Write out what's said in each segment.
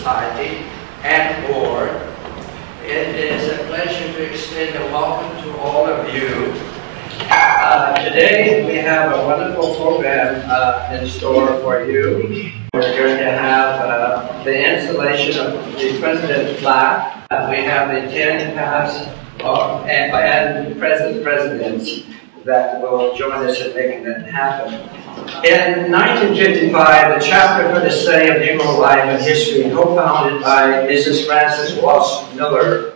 Society and Board. It is a pleasure to extend a welcome to all of you. Today we have a wonderful program in store for you. We're going to have the installation of the President's Plaque. We have the 10 past and present presidents that will join us in making that happen. In 1955, the Chapter for the Study of Negro Life and History, co-founded by Mrs. Frances Walsh Miller,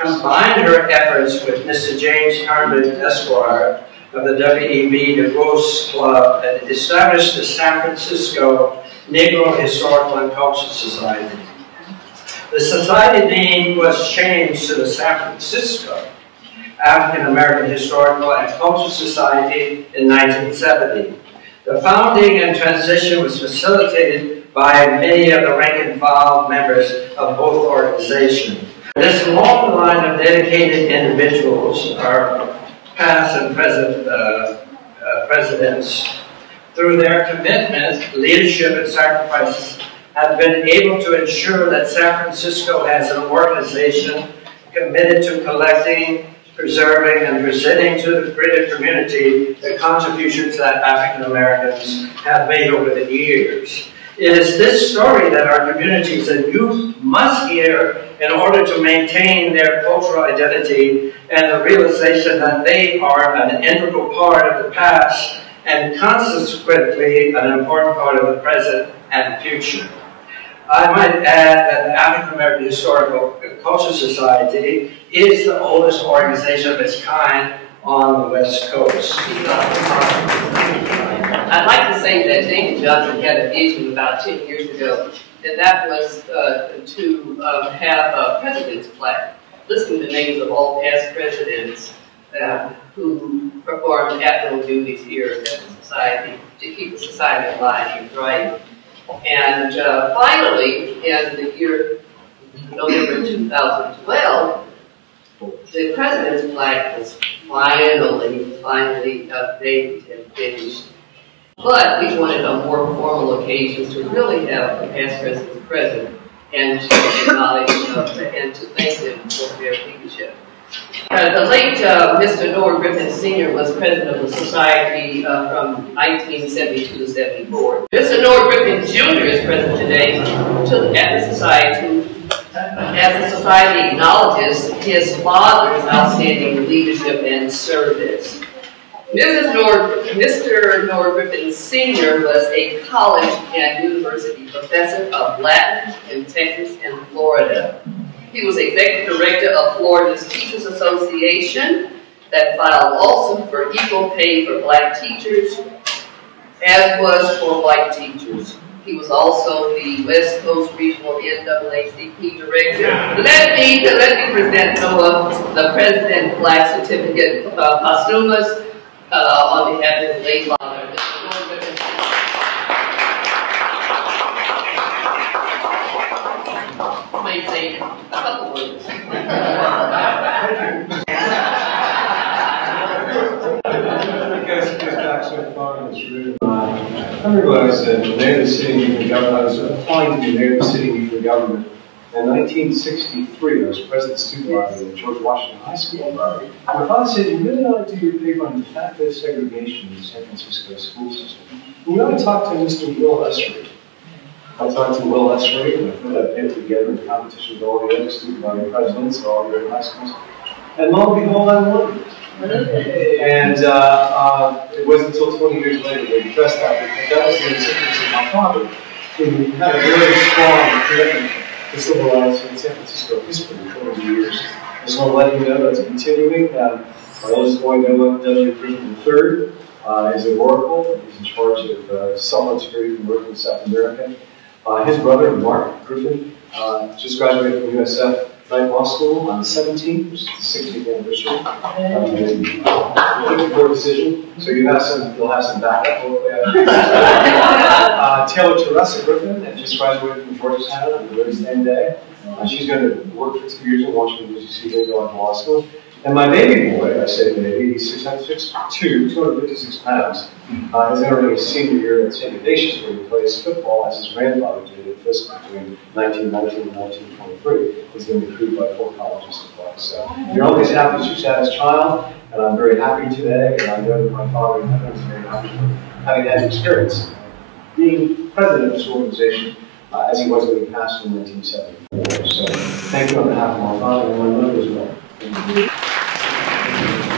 combined her efforts with Mr. James Harmon, Esquire, of the W.E.B. Du Bois Club, and established the San Francisco Negro Historical and Cultural Society. The society name was changed to the San Francisco African American Historical and Cultural Society in 1970. The founding and transition was facilitated by many of the rank and file members of both organizations. This long line of dedicated individuals, our past and present presidents, through their commitment, leadership, and sacrifices, have been able to ensure that San Francisco has an organization committed to collecting, preserving, and presenting to the greater community the contributions that African Americans have made over the years. It is this story that our communities and youth must hear in order to maintain their cultural identity and the realization that they are an integral part of the past and consequently an important part of the present and future. I might add that the African American Historical and Cultural Society is the oldest organization of its kind on the West Coast. I'd like to say that James Johnson had a vision about 10 years ago, and that was to have a President's Plaque listing the names of all past presidents who performed capital duties here at the society to keep the society alive and thriving. And finally, in the year November 2012, the President's Plaque was finally updated and finished. But we wanted a more formal occasion to really have the past presidents present and to acknowledge and to thank them for their leadership. The late Mr. Noah Griffin Sr. was president of the society from 1972 to 74. Mr. Noah Griffin Jr. is present today at the society as the society acknowledges his father's outstanding leadership and service. Mr. Noah Griffin Sr. was a college and university professor of Latin in Texas and Florida. He was executive director of Florida's Teachers Association that filed lawsuits for equal pay for black teachers, as was for white teachers. He was also the West Coast Regional NAACP director. Let me present Noah the President Plaque Certificate posthumous on behalf of his late father, Mr. Noah Griffin. I may say a couple words. I remember when I was the mayor of the city youth and government, I was applying to be mayor of the city youth and government. In 1963, I was president student body at George Washington High School. My father said, you really ought to do your paper on de facto segregation in the San Francisco school system. And you ought to talk to Mr. Will Essery. I talked to Will Essery, and I put that paper together in competition with all the other student body presidents of all the other high schools. And lo and behold, I won. And it wasn't until 20 years later that he pressed that. But that was the insistence of my father, who had a very strong commitment to civil rights in San Francisco history for 20 years. I just want to let you know that's continuing. Our oldest boy, Noah W. Griffin III, is at Oracle. He's in charge of cell security and work in South America. His brother, Mark Griffin, just graduated from USF Knight Law School on the 17th, which is the 60th anniversary. Looking for a decision, so you'll have some backup. Taylor Teresa Griffin just graduated from Georgetown on the very same day. She's going to work for 2 years in Washington D.C. to go on to law school. And my baby boy, I say baby, he's 256 pounds, is entering his senior year at St. Ignatius, where he plays football as his grandfather did at Fisk between 1919 and 1923. He's been recruited by 4 colleges to play. So you're always happy to have his child, and I'm very happy today, and I know that my father and mother is very happy for having had the experience being president of this organization as he was when he passed in 1974. So thank you on behalf of my father and my mother as well.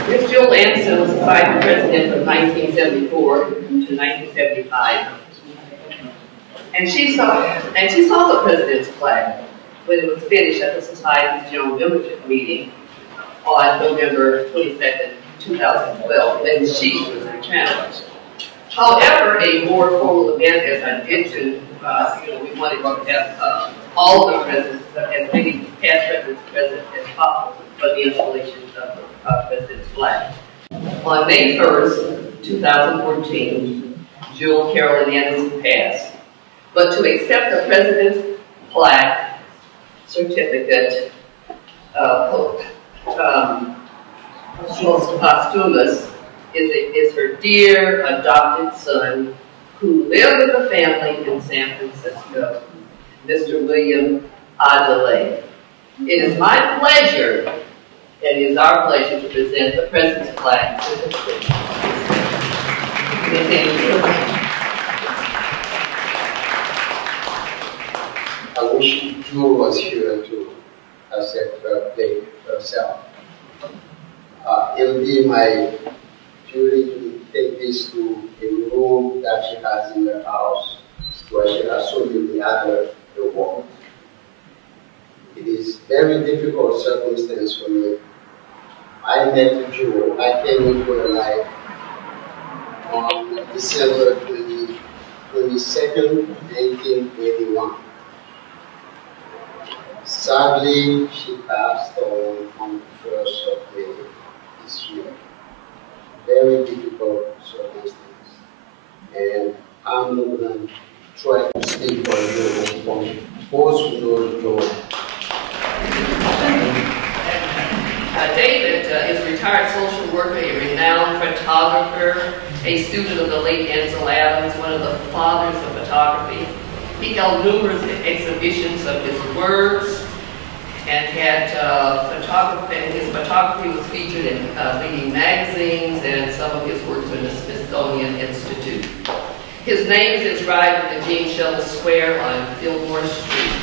Ms. Jill Anderson was society president from 1974 to 1975. And she saw the president's plaque when it was finished at the society's general membership meeting on November 22nd, 2012, when she was returned. However, a more formal event, as I mentioned, we wanted to have all the presidents, as many past presidents present as possible for the installation of the president's flag. On May 1st, 2014, Jewel Carolyn Anderson passed. But to accept the president's plaque certificate, posthumous, is her dear adopted son who lived with the family in San Francisco, Mr. William Adelaide. It is my pleasure, and it is our pleasure to present the President's Plaque certificate. I wish Jewel was here to accept the plaque herself. It will be my duty to take this to a room that she has in her house, where she has so many other awards. It is very difficult circumstance for me. I met Jewel. I came into her life on December 22nd, 1981. Sadly, she passed on the 1st of May this year. Very difficult circumstance. And I'm not going to try to speak for you from those who know Jewel. David is a retired social worker, a renowned photographer, a student of the late Ansel Adams, one of the fathers of photography. He held numerous exhibitions of his works and had his photography was featured in leading magazines, and some of his works are in the Smithsonian Institute. His name is inscribed in the Jean Shell Square on Fillmore Street.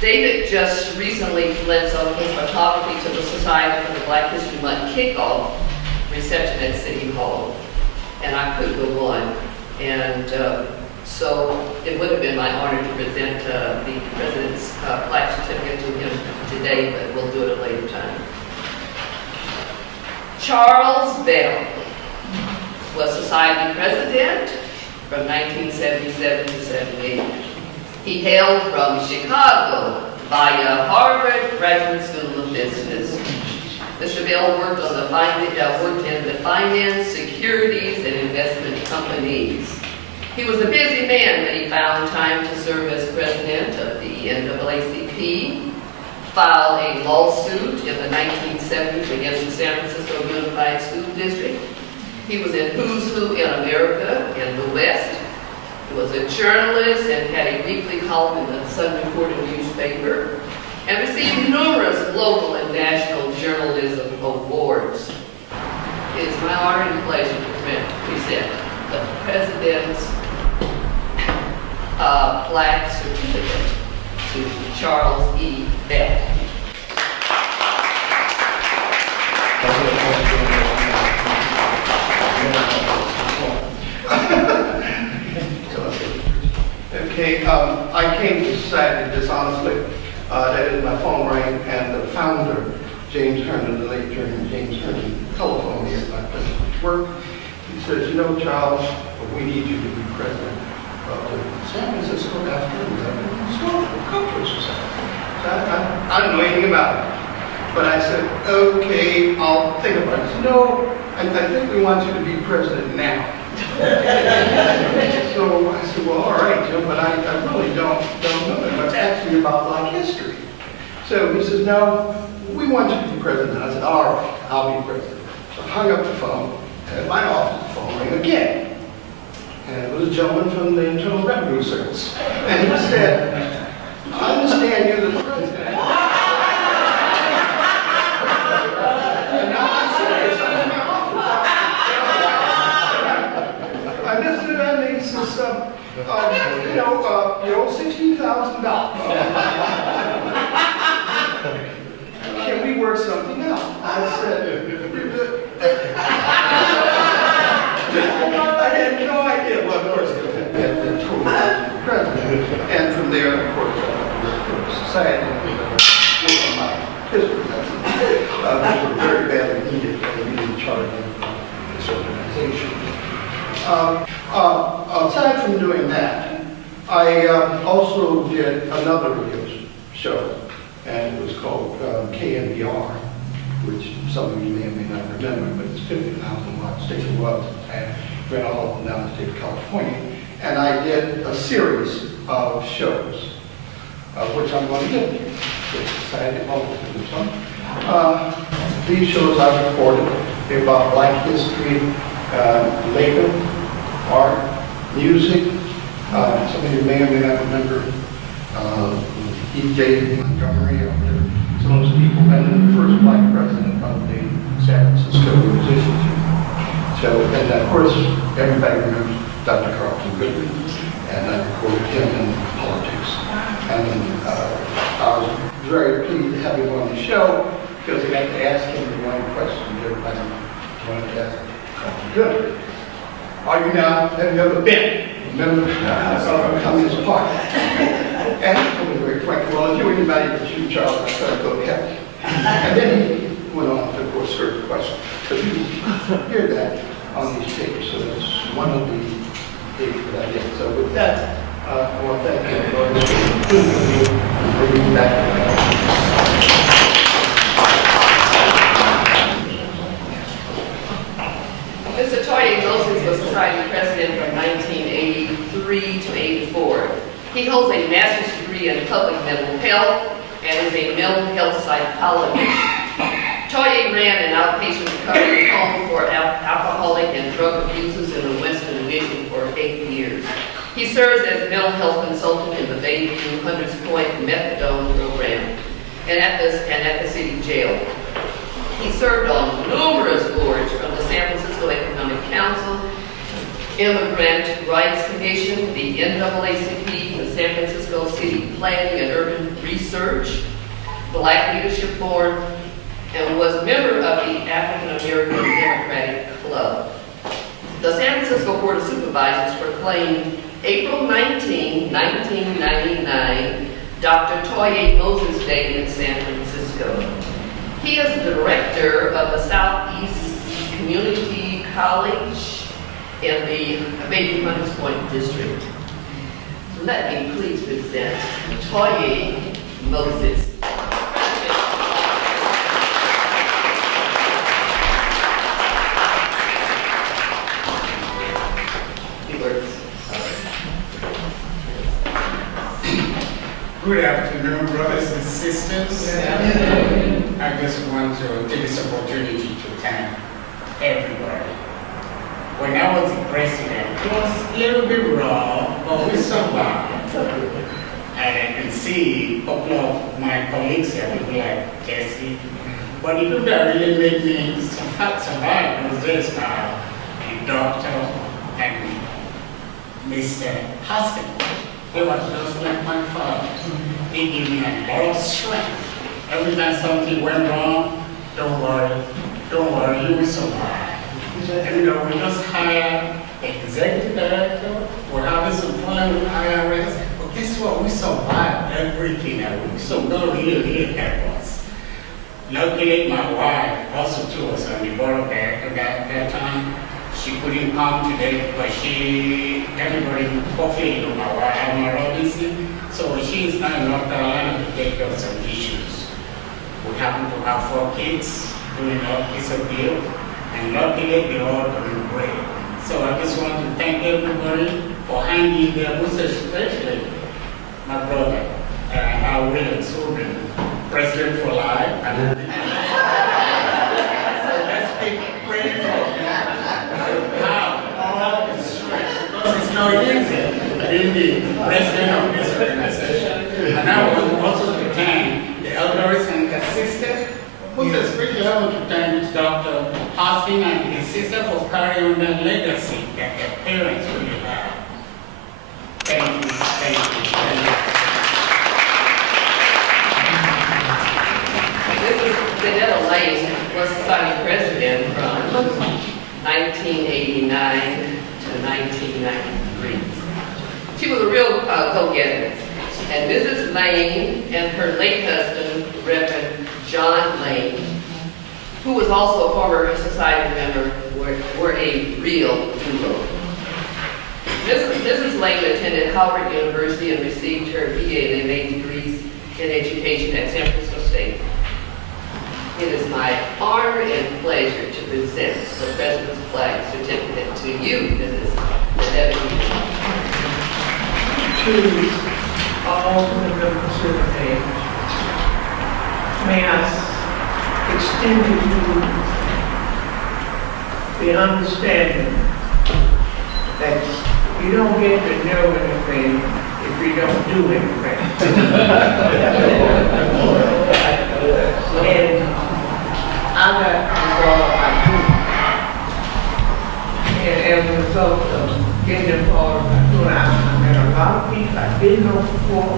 David just recently lent some of his photography to the Society for the Black History Month kickoff reception at City Hall, and I could go on. And so it would have been my honor to present the President's plaque certificate to him today, but we'll do it at a later time. Charles Bell was Society President from 1977 to 78. He hailed from Chicago via Harvard Graduate School of Business. Mr. Bell worked in the finance, securities, and investment companies. He was a busy man when he found time to serve as president of the NAACP, filed a lawsuit in the 1970s against the San Francisco Unified School District. He was in Who's Who in America in the West. He was a journalist and had a weekly column in the Sun Reporter newspaper, and received numerous local and national journalism awards. It is my honor and pleasure to present the President's plaque certificate to Charles E. Bell. Okay, I came to society dishonestly. That is, my phone rang, and the founder, James Herndon, the late James Herndon, telephoned me at my place of work. He says, you know, Charles, we need you to be president of the San Francisco African American Cultural Society. So I didn't know anything about it. But I said, okay, I'll think about it. He said, no, I think we want you to be president now. So I said, well, all right, Jim, but I really don't know much actually about Black history. So he says, no, we want you to be president. I said, all right, I'll be president. So I hung up the phone, and at my office, the phone rang again. And it was a gentleman from the Internal Revenue Service. And he said, I understand you're the president. And now I'm serious, I'm in my office. I visited him and he says, you owe $16,000. Can we work something out? I said, I had no idea what was going to happen. President. And from there, of course, society work on my history lessons. Which were very badly needed for me in charge of this organization. Aside from doing that, I also did another radio show, and it was called KNBR, which some of you may or may not remember, but it's 50,000 watt station was, and ran all up and down the state of California. And I did a series of shows, which I'm going to get to. Decided to do some. These shows I recorded, they're about Black history, labor, art, music. Some of you may or may not remember E.J. Montgomery, or whatever. Some of those people, and then the first Black president of the San Francisco Musicians Union. So, and of course, everybody remembers Dr. Carlton Goodman, and I recorded him in politics. And I was very pleased to have him on the show because I got to ask him the one question everybody wanted to ask Carlton Goodman. Are you now, have you ever been a member of the Communist Party? And he was very frank, well, if you were anybody but you, Charles, I thought I'd go to hell. And then he went on to, of course, skirt the question. Because you hear that on these tapes, so that's one of the things that I did. So with that, I want to thank you for bringing me back. Mr. Toye Moses was society president from 1983 to 84. He holds a master's degree in public mental health and is a mental health psychologist. Toye ran an outpatient recovery home for alcoholic and drug abusers in the Western Division for 8 years. He serves as mental health consultant in the Bayview Hunters Point Methadone program and at the city jail. He served on numerous boards from the San Francisco Economic Council, Immigrant Rights Commission, the NAACP, the San Francisco City Planning and Urban Research, Black Leadership Board, and was a member of the African American Democratic Club. The San Francisco Board of Supervisors proclaimed April 19, 1999, Dr. Toye Moses Day in San Francisco. He is the director of the Southeast Community College in the Bayview Hunters Point District. Let me please present Toye Moses. Good afternoon, brothers and sisters. I just want to take this opportunity to thank everybody. When I was the president, it was a little bit raw, but we survived. And I can see a couple of my colleagues here, people like Jesse. But the people that really made me survive those days are the doctor and Mr. Haskell. They were just like my father. They gave me a lot of strength. Every time something went wrong, don't worry, you will survive. And we just hired the executive director, we're having some fun with IRS, but guess what? We survived everything that week, so God really helped us. Luckily, my wife also too was on the board at that time. She couldn't come today, but everybody, hopefully, my wife, Alma Robinson, so she's now in North Carolina to take care of some issues. We happen to have 4 kids doing up this appeal, and luckily, they're all doing great. So I just want to thank everybody for hanging there, most especially my brother, Al Williams, who's been president for life, and So let's be praying for him. All the strength, because it's not easy being the president of this organization. And I want also to thank the elders and the sister, who's especially I want to thank Dr. Hoskin and his sister for carrying on the legacy that their parents really had. Thank you, thank you, thank you. This is Janetta Lane, was society president from 1989 to 1993. She was a real go-getter. And Mrs. Lane and her late husband, Reverend John Lane, who was also a former society member, were a real duo. Mrs. Lane attended Howard University and received her BA and MA degrees in education at San Francisco State. It is my honor and pleasure to present the President's Plaque certificate to you, Mrs. Janetta. To all the members of the page, may I extend to you the understanding that you don't get to know anything if you don't do anything. And I got involved by doing. And as a result of getting involved by doing, I met a lot of people I didn't know before,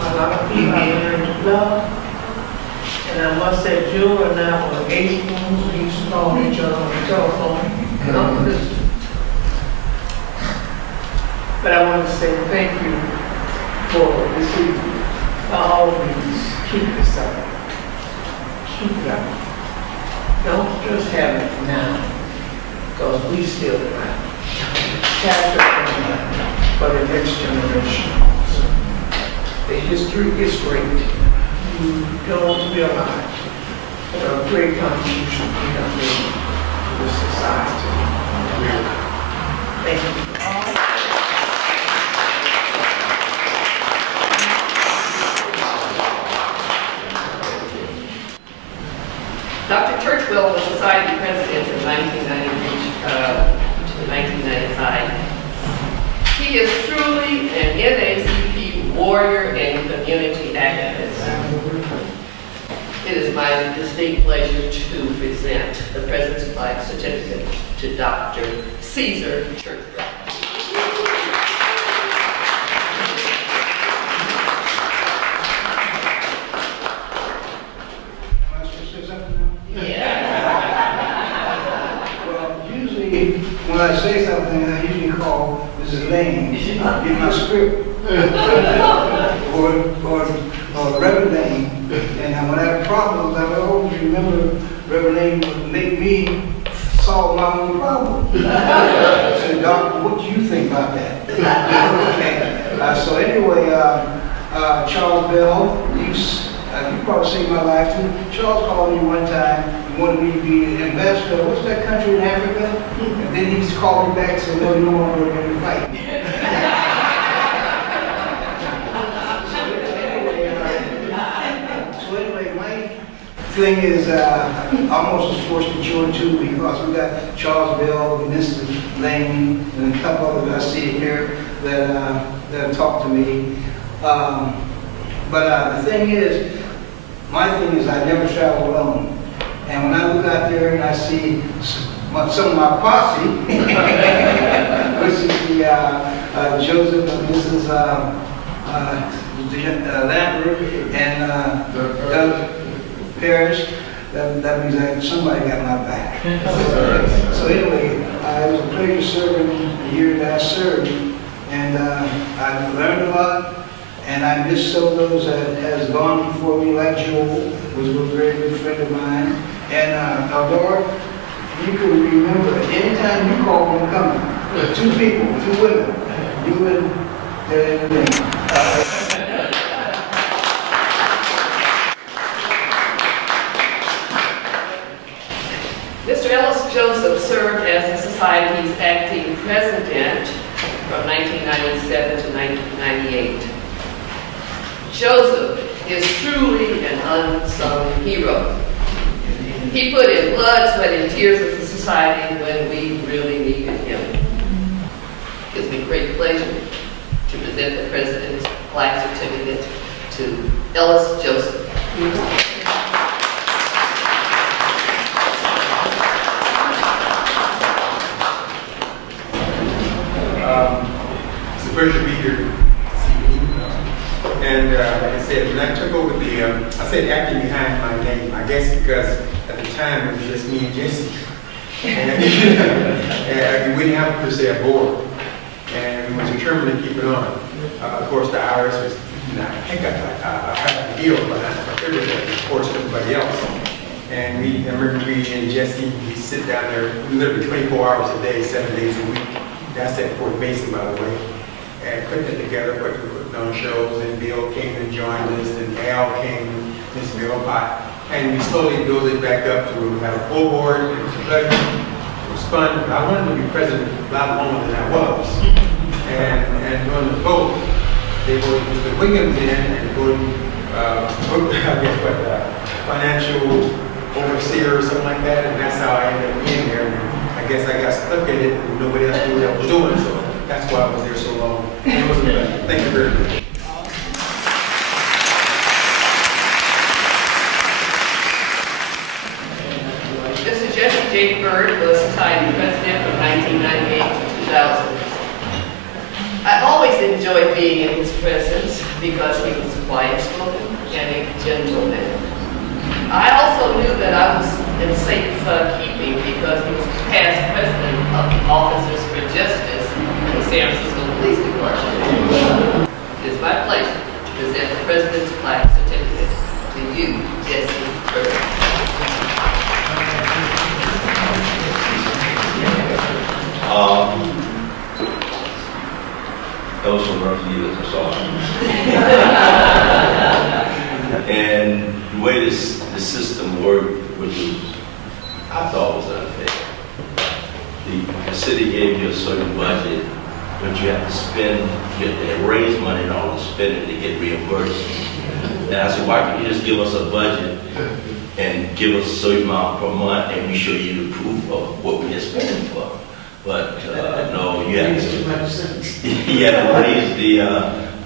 a lot of people I learned to love. And I must say, Joe and I were ace spoons. We used to call each other on the telephone. And I'm listening. But I want to say thank you for this evening. Always keep this up. Keep it up. Don't just have it now, because we still around. Pass it on for the next generation. The history is great. You don't realize what a great contribution we have made to the society. Thank you. Dr. Churchwell was society president from 1990 to 1995. He is truly an NAACP warrior and community activist. It is my distinct pleasure to present the President's Plaque certificate to Dr. Caesar Churchwell. When I say something, I usually call Mrs. Lane in my script, or Reverend Lane. And when I have problems, I always remember Reverend Lane would make me solve my own problem. I said, Doctor, what do you think about that? Okay. So anyway, Charles Bell, you probably saved my life too. Charles called me one time. Wanted me to be an ambassador. What's that country in Africa? And then he's called me back and said, no, you don't want to go in the fight. So anyway, my thing is, I almost was forced to join too, because we got Charles Bell, Mr. Lane, and a couple others I see here that talk to me. But the thing is, my thing is, I never travel alone. And when I look out there and I see some of my posse, which is the Joseph and Mrs. Lambert and Doug Parrish, that means that somebody got my back. So anyway, it was a pleasure serving the year that I served, and I learned a lot. And I miss some of those that has gone before me, like Joel, was a very good friend of mine. And Eldora, you can remember, anytime you call me, I'm coming. Two people, two women, you and me. Mr. Ellis Joseph served as the Society's acting president from 1997 to 1998. Joseph is truly an unsung hero. He put in blood, sweat, and tears of the society when we really needed him. It gives me great pleasure to present the President's Plaque Certificate to Ellis Joseph. It's a pleasure to be here this evening. And like I said, when I took over the, I said acting behind my name, I guess because at the time it was just me and Jesse. And we didn't have per se a board. And we were determined to keep it on. Of course, the IRS was, I think I had a deal behind everything, of course, everybody else. And I remember me and Jesse, we sit down there literally 24 hours a day, 7 days a week. That's at Fort Mason, by the way. And putting it together, putting on shows, and Bill came and joined us, and Al came, Miss Bill Pot. And we slowly built it back up to have a full board. It was a pleasure. It was fun. But I wanted to be president a lot longer than I was. And during the vote, they voted Mr. Williams in and voted, financial overseer or something like that. And that's how I ended up being there. And I guess I got stuck in it and nobody else knew what I was doing. So that's why I was there so long. It was a pleasure. Thank you very much. Mr. Jesse J. Bird was society president from 1998 to 2000. I always enjoyed being in his presence because he was quiet spoken and a gentleman. I also knew that I was in safe keeping because he was past president of the Officers for Justice in the San Francisco Police Department. It is my pleasure to present the President's Plaque Certificate to you, Jesse Bird. That was some rough years, I saw. And the way the system worked, which I thought was unfair. The city gave you a certain budget, but you have to spend, you have to raise money in order to spend it to get reimbursed. And I said, why can't you just give us a budget and give us a certain amount per month and we show you the proof of what we are spending for? But no, you have to raise the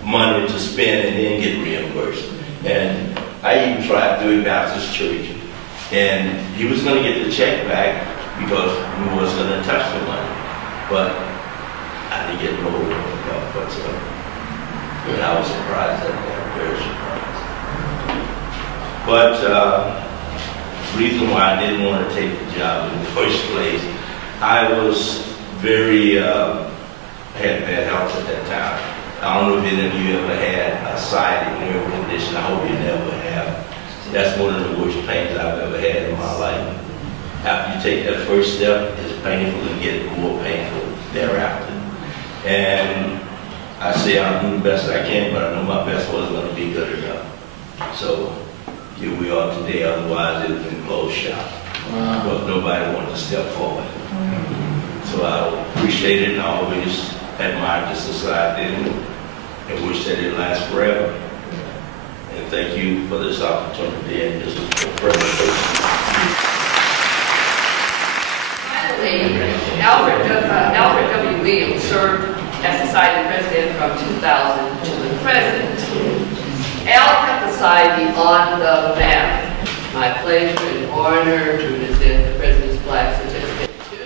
money to spend and then get reimbursed. And I even tried doing Baptist Church. And he was going to get the check back because he was going to touch the money. But I didn't get no help whatsoever. And I was surprised at that, very surprised. But the reason why I didn't want to take the job in the first place, I was very, had bad health at that time. I don't know if any of you ever had a sciatic nerve condition. I hope you never have. That's one of the worst pains I've ever had in my life. After you take that first step, it's painful and get more painful thereafter. And I say I'll do the best I can, but I know my best wasn't going to be good enough. So here we are today, otherwise it would have been closed shop. Wow. But nobody wanted to step forward. So I appreciate it and I always admire the society and wish that it lasts forever. And thank you for this opportunity and this presentation. Finally, Alfred W. Williams served as society president from 2000 to the present. Al kept society on the map. My pleasure and honor to present the President's Plaque Certificate to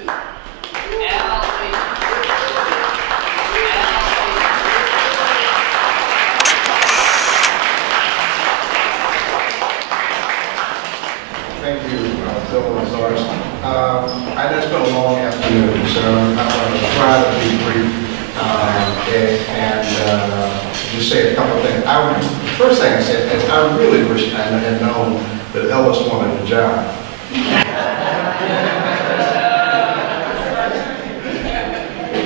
Al. Thank you, Phil and Lars. I know it's been a long afternoon, so I'm going to try to be brief and just say a couple of things. The first thing I said is I really wish I had known that Ellis wanted a job.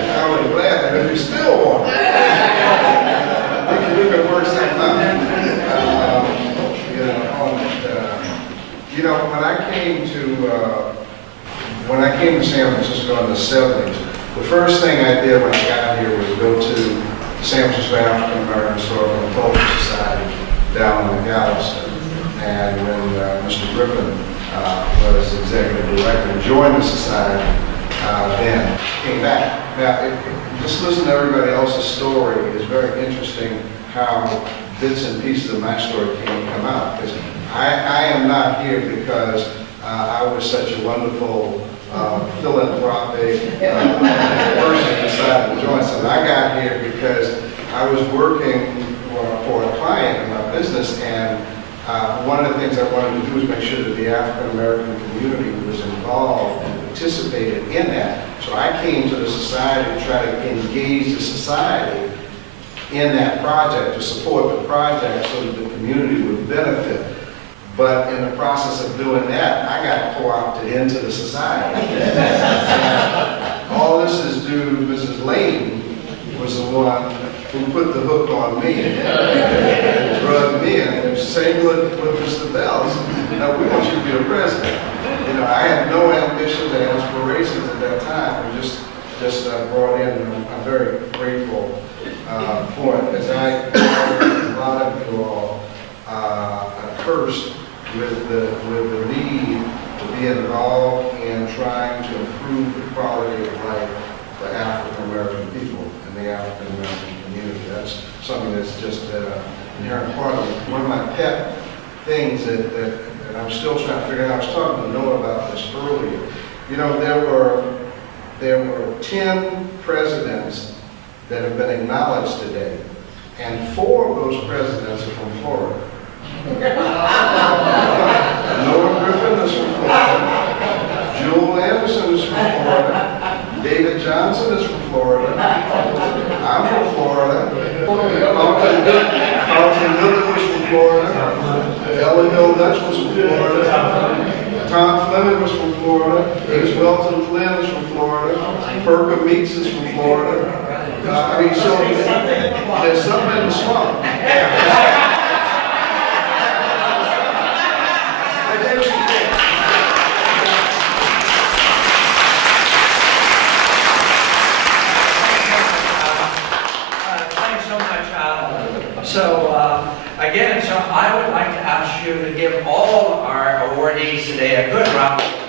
I would be glad that if he still wanted it. We could work something out. When I came to San Francisco in the 70s, the first thing I did when I got here was go to the San Francisco African American Historical and Cultural Society down in Galveston. And when Mr. Griffin was executive director and joined the society, then came back. Now, just listen to everybody else's story. It's very interesting how bits and pieces of my story can come out. Because I am not here because I was such a wonderful philanthropic person who decided to join something. I got here because I was working for a client in my business, and one of the things I wanted to do was make sure that the African American community was involved and participated in that. So I came to the society to try to engage the society in that project, to support the project so that the community would benefit. But in the process of doing that, I got co-opted into the society. All this is due to Mrs. Lane was the one who put the hook on me and drugged me in. And same with Mr. Bells. Now, we want you to be the president. You know, I had no ambitions and aspirations at that time. We just brought in, and I'm very grateful for it. As a lot of you all are cursed with the need to be involved in trying to improve the quality of life for African American people and the African American community. That's something that's just an inherent part of it. One of my pet things that I'm still trying to figure out, I was talking to Noah about this earlier. You know, there were 10 presidents that have been acknowledged today, and 4 of those presidents are from Florida. Noah Griffin is from Florida. Jewel Anderson is from Florida. David Johnson is from Florida. I'm from Florida. Carlton Miller was from Florida. Ellen Hill Dutch was from Florida. Tom Fleming was from Florida. H. Welton Flynn is from Florida. Perka Meeks is from Florida. I mean, so there's something in the swamp. Again, so I would like to ask you to give all our awardees today a good round of applause.